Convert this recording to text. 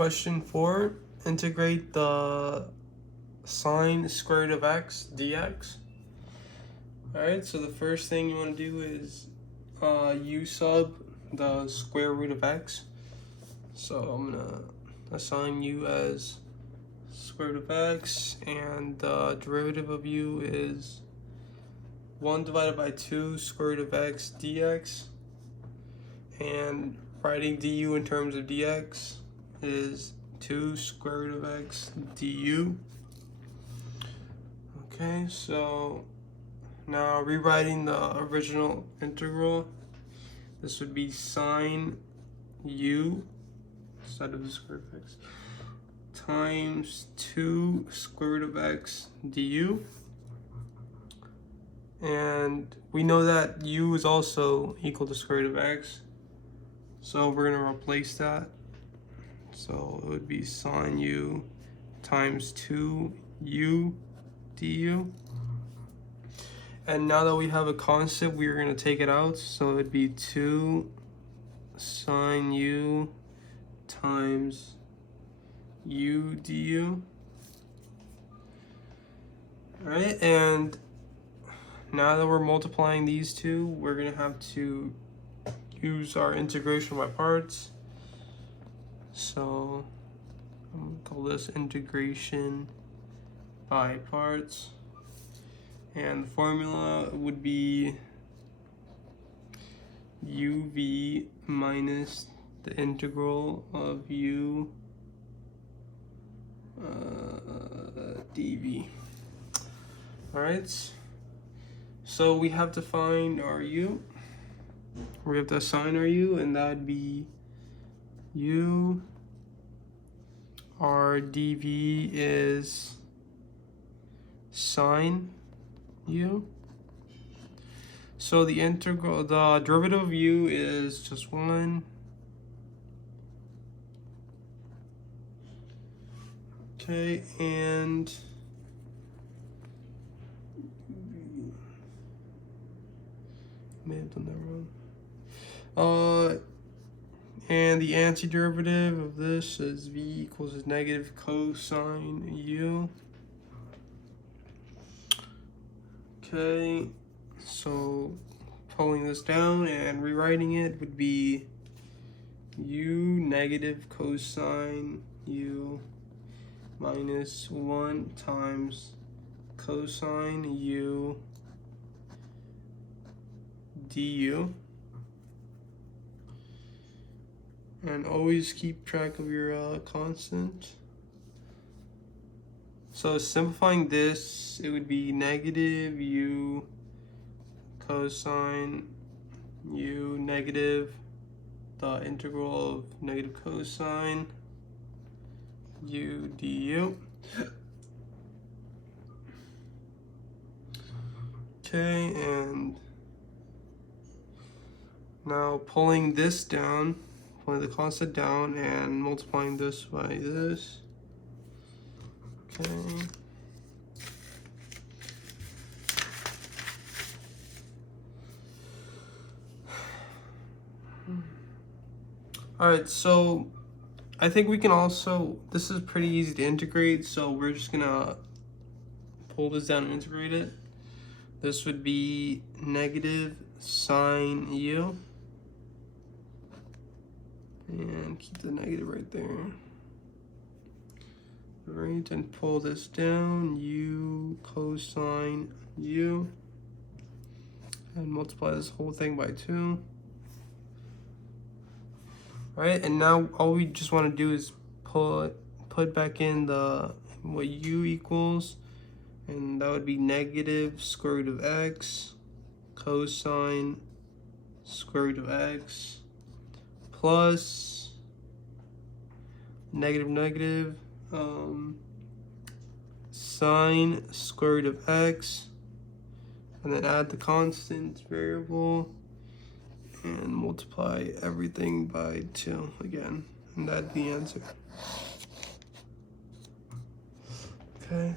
Question 4, integrate the sine square root of x dx. Alright, so the first thing you want to do is u sub the square root of x. So I'm going to assign u as square root of x, and the derivative of u is 1 divided by 2 square root of x dx. And writing du in terms of dx is 2 square root of x du. Okay, so now rewriting the original integral, this would be sine u instead of the square root of x times 2 square root of x du. And we know that u is also equal to square root of x, so we're going to replace that. So it would be sine u times 2u du. And now that we have a constant, we're going to take it out. So it would be 2 sine u times u du. Alright, and now that we're multiplying these two, we're going to have to use our integration by parts. So I'm going to call this integration by parts. And the formula would be uv minus the integral of u dv. Alright, so we have to find our u. We have to assign our u, and that would be u. Our dv is sine u. So the integral, the derivative of u is just 1. Okay, and may have done that wrong. And the antiderivative of this is v equals negative cosine u. Okay, so pulling this down and rewriting it would be u negative cosine u minus 1 times cosine u du. And always keep track of your constant. So simplifying this, it would be negative u cosine u negative the integral of negative cosine u du. Okay, and now pulling this down, pulling the constant down and multiplying this by this. Okay. Alright, so I think we can also, this is pretty easy to integrate, so we're just gonna pull this down and integrate it. This would be negative sine u. And keep the negative right there. Alright, and pull this down, u cosine u, and multiply this whole thing by 2. Alright, and now all we just want to do is put back in the what u equals, and that would be negative square root of x cosine square root of x plus negative negative sine square root of x, and then add the constant variable and multiply everything by 2 again, and that's the answer. Okay.